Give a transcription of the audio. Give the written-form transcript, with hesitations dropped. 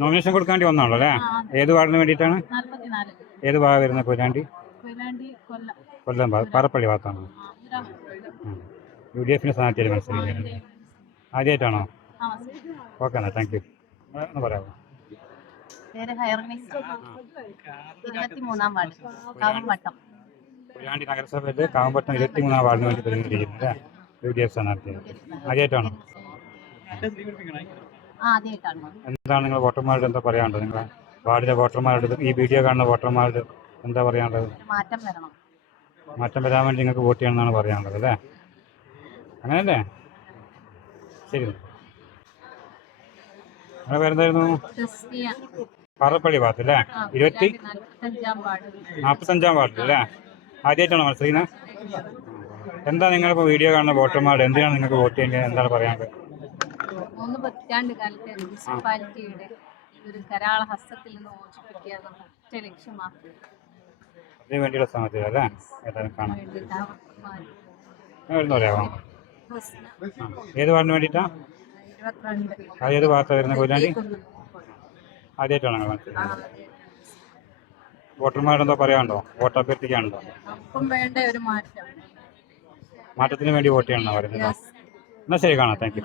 Nomination കൊടുക്കാൻ വേണ്ടി വന്നാണല്ലോ അല്ലേ? ഏത് വാർഡിന് വേണ്ടിയിട്ടാണ്? ഏത് ഭാഗം വരുന്നത്? കൊയിലാണ്ടി കൊല്ലം ഭാഗം, പാറപ്പള്ളി ഭാഗത്താണ്. UDF സ്ഥാനാർത്ഥി മനസ്സിലായി. ആദ്യമായിട്ടാണോ? ഓക്കെ എന്നാ, താങ്ക് യു. ഒന്ന് പറയാമോ? കൊയിലാണ്ടി നഗരസഭയിലെ കാവമ്പട്ടം 23-ാം വാർഡിന് വേണ്ടി പ്രതിനിധീകരിക്കുന്നത് UDF സ്ഥാനാർത്ഥി ആദ്യമായിട്ടാണോ? എന്താണ് നിങ്ങൾ വോട്ടർമാരോട് എന്താ പറയാനുള്ളത്? നിങ്ങളെ വാർഡിലെ വോട്ടർമാരോട്, ഈ വീഡിയോ കാണുന്ന വോട്ടർമാരോട് എന്താ പറയാനുള്ളത്? മാറ്റം വരാൻ വേണ്ടി നിങ്ങൾക്ക് വോട്ട് ചെയ്യണമെന്നാണ് പറയാനുള്ളത് അല്ലേ? അങ്ങനെയല്ലേ? ശരി. നിങ്ങളെ പേരെന്തായിരുന്നു? പാറപ്പള്ളി ഭാഗത്ത് അല്ലേ? 45-ാം വാർഡിൽ അല്ലേ? ആദ്യമായിട്ടാണോ മത്സരിക്കുന്നത്? എന്താ നിങ്ങളിപ്പോൾ വീഡിയോ കാണുന്ന വോട്ടർമാരോട് എന്തിനാണ് നിങ്ങൾക്ക് വോട്ട് ചെയ്യേണ്ടത്? എന്താണ് പറയാനുള്ളത്? 3 പതിറ്റാണ്ട് കാലത്തെ മുനിസിപ്പാലിറ്റിയുടെ ഒരു കരാള ഹസ്തത്തിൽ നിന്ന് മോചിപ്പിക്കുക ഒറ്റ ലക്ഷ്യമാക്കി അതിന് വേണ്ടിയുള്ള സാധ്യത അല്ലേ? ഏതായാലും കാണാം. വരുന്ന പറയാമോ? ഏത് വാർഡിന് വേണ്ടിയിട്ടാ? ഏത് ഭാഗത്താണ് വരുന്നത്? കൊയിലാണ്ടി ആദ്യമായിട്ടാണ് നിങ്ങൾ മനസ്സിലാക്കുന്നത്? വോട്ടർമാരോട് എന്തോ പറയാനുണ്ടോ? വോട്ട് അഭ്യർത്ഥിക്കാനുണ്ടോ? മാറ്റത്തിന് വേണ്ടി വോട്ട് ചെയ്യണമെന്നാണ് പറയുന്നത്. എന്നാൽ ശരി, കാണാം. Thank you.